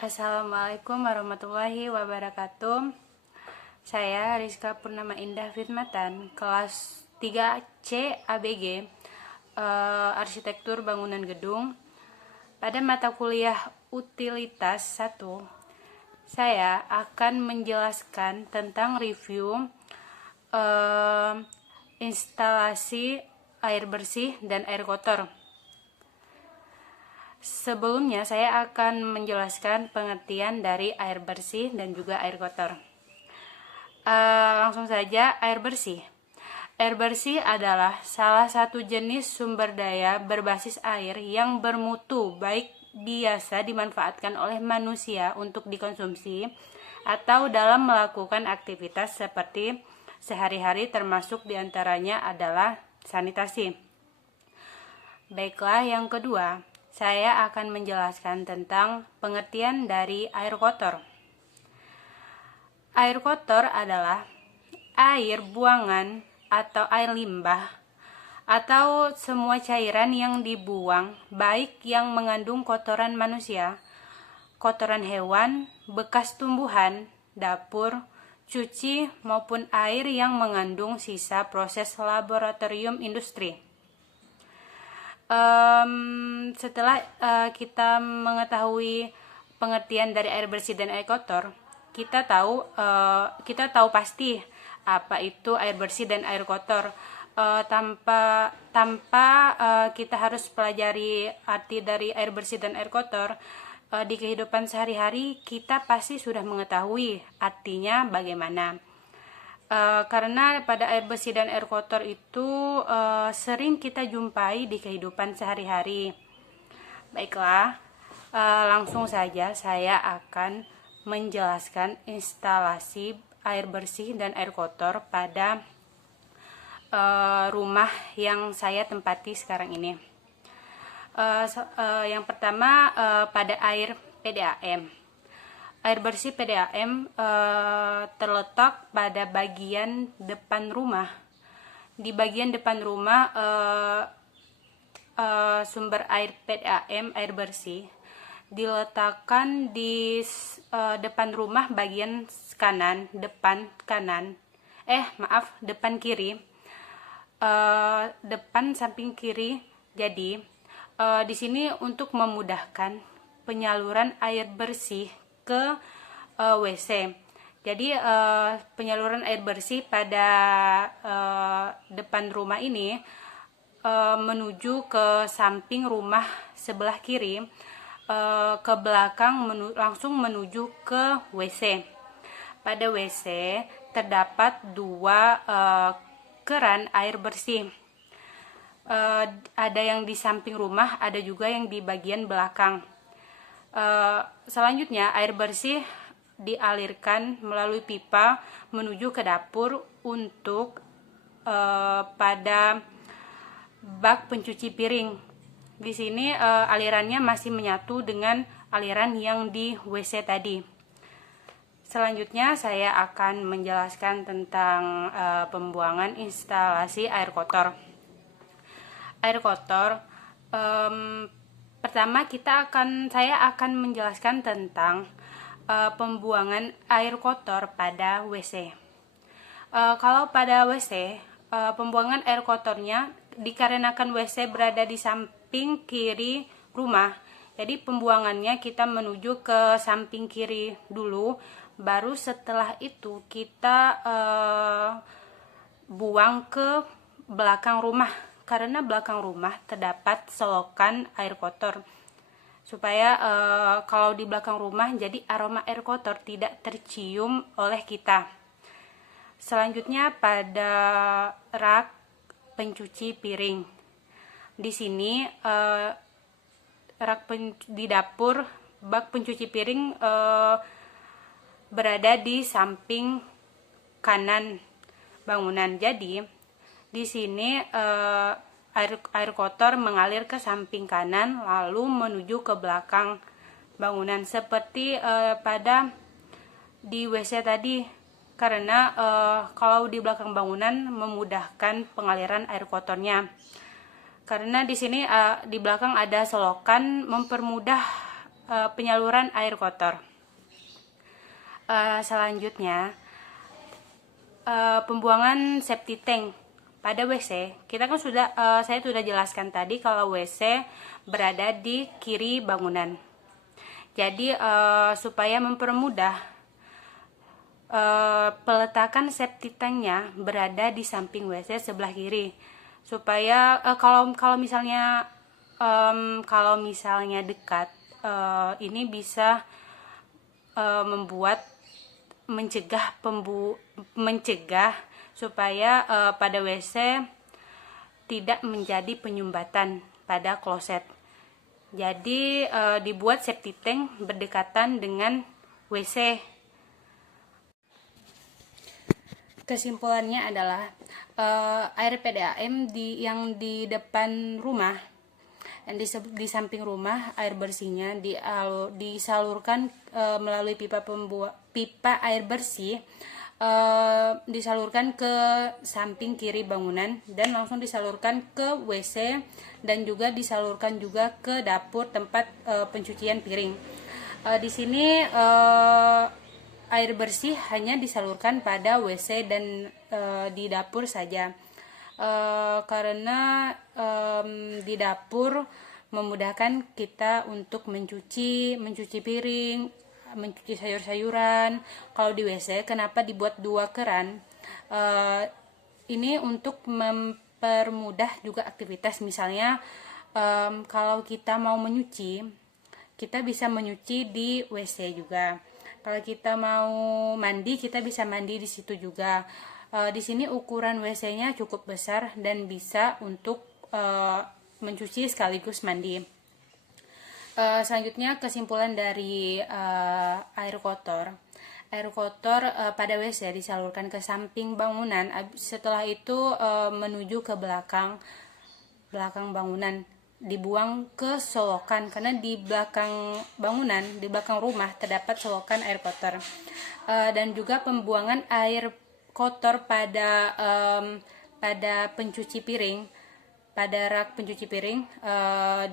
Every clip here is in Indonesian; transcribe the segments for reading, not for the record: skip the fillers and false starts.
Assalamualaikum warahmatullahi wabarakatuh. Saya Rizka Purnama Indah Fitmatan, kelas 3C ABG, Arsitektur Bangunan Gedung. Pada mata kuliah Utilitas 1, saya akan menjelaskan tentang review instalasi air bersih dan air kotor. Sebelumnya saya akan menjelaskan pengertian dari air bersih dan juga air kotor. Langsung saja, air bersih. Air bersih adalah salah satu jenis sumber daya berbasis air yang bermutu baik biasa dimanfaatkan oleh manusia untuk dikonsumsi atau dalam melakukan aktivitas seperti sehari-hari, termasuk diantaranya adalah sanitasi. Baiklah, yang kedua, saya akan menjelaskan tentang pengertian dari air kotor. Air kotor adalah air buangan atau air limbah atau semua cairan yang dibuang, baik yang mengandung kotoran manusia, kotoran hewan, bekas tumbuhan, dapur, cuci, maupun air yang mengandung sisa proses laboratorium industri. Setelah kita mengetahui pengertian dari air bersih dan air kotor, kita tahu pasti apa itu air bersih dan air kotor. Tanpa kita harus pelajari arti dari air bersih dan air kotor, di kehidupan sehari-hari kita pasti sudah mengetahui artinya bagaimana. Karena pada air bersih dan air kotor itu sering kita jumpai di kehidupan sehari-hari. Baiklah, langsung saja saya akan menjelaskan instalasi air bersih dan air kotor pada rumah yang saya tempati sekarang ini. Yang pertama, pada air PDAM. Air bersih PDAM terletak pada bagian depan rumah. Di bagian depan rumah sumber air PDAM, air bersih, diletakkan di depan rumah bagian kanan, depan kiri, depan samping kiri. Jadi di sini untuk memudahkan penyaluran air bersih ke WC. Jadi penyaluran air bersih pada depan rumah ini menuju ke samping rumah sebelah kiri, ke belakang langsung menuju ke WC. Pada WC terdapat dua keran air bersih. Ada yang di samping rumah, ada juga yang di bagian belakang. Selanjutnya, air bersih dialirkan melalui pipa menuju ke dapur untuk pada bak pencuci piring. Di sini alirannya masih menyatu dengan aliran yang di WC tadi. Selanjutnya saya akan menjelaskan tentang pembuangan instalasi air kotor. Air kotor, pertama saya akan menjelaskan tentang pembuangan air kotor pada WC. Kalau pada WC, pembuangan air kotornya dikarenakan WC berada di samping kiri rumah. Jadi pembuangannya kita menuju ke samping kiri dulu, baru setelah itu kita buang ke belakang rumah. Karena belakang rumah terdapat selokan air kotor, supaya kalau di belakang rumah jadi aroma air kotor tidak tercium oleh kita. Selanjutnya pada rak pencuci piring. Di sini di dapur bak pencuci piring berada di samping kanan bangunan. Jadi di sini air kotor mengalir ke samping kanan lalu menuju ke belakang bangunan, seperti pada di WC tadi. Karena kalau di belakang bangunan memudahkan pengaliran air kotornya. Karena di sini di belakang ada selokan, mempermudah penyaluran air kotor. Selanjutnya, pembuangan septic tank pada WC. Kita kan saya sudah jelaskan tadi kalau WC berada di kiri bangunan. Jadi supaya mempermudah, peletakan septic tanknya berada di samping WC sebelah kiri. Supaya kalau misalnya dekat, ini bisa mencegah supaya pada WC tidak menjadi penyumbatan pada kloset. Jadi dibuat septic tank berdekatan dengan WC. Kesimpulannya adalah air PDAM yang di depan rumah dan di samping rumah, air bersihnya disalurkan melalui pipa air bersih, disalurkan ke samping kiri bangunan dan langsung disalurkan ke WC dan juga disalurkan juga ke dapur tempat pencucian piring. Di sini air bersih hanya disalurkan pada WC dan di dapur saja. Karena di dapur memudahkan kita untuk mencuci piring, mencuci sayur-sayuran. Kalau di WC kenapa dibuat 2 keran? Ini untuk mempermudah juga aktivitas. Misalnya kalau kita mau menyuci, kita bisa menyuci di WC juga. Kalau kita mau mandi, kita bisa mandi di situ juga. Di sini ukuran WC-nya cukup besar dan bisa untuk mencuci sekaligus mandi. Selanjutnya kesimpulan dari air kotor. Air kotor pada WC disalurkan ke samping bangunan, setelah itu menuju ke belakang bangunan, dibuang ke solokan, karena di belakang bangunan, di belakang rumah terdapat solokan air kotor. Dan juga pembuangan air kotor pada pencuci piring, pada rak pencuci piring,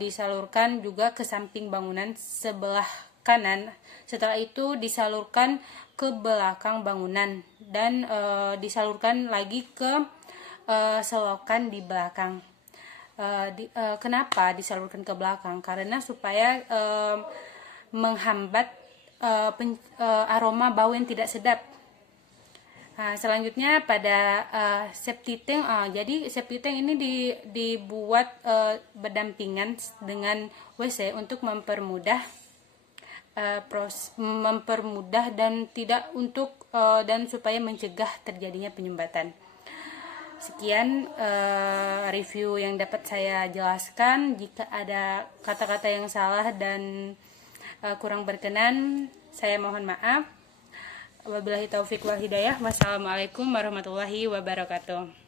disalurkan juga ke samping bangunan sebelah kanan. Setelah itu disalurkan ke belakang bangunan dan disalurkan lagi ke selokan di belakang. Kenapa disalurkan ke belakang? Karena supaya menghambat aroma bau yang tidak sedap. Selanjutnya pada septic tank. Jadi septic tank ini dibuat berdampingan dengan WC untuk mempermudah dan supaya mencegah terjadinya penyumbatan. Sekian review yang dapat saya jelaskan. Jika ada kata-kata yang salah dan kurang berkenan, saya mohon maaf. Wabillahi taufiq wal hidayah. Wassalamualaikum warahmatullahi wabarakatuh.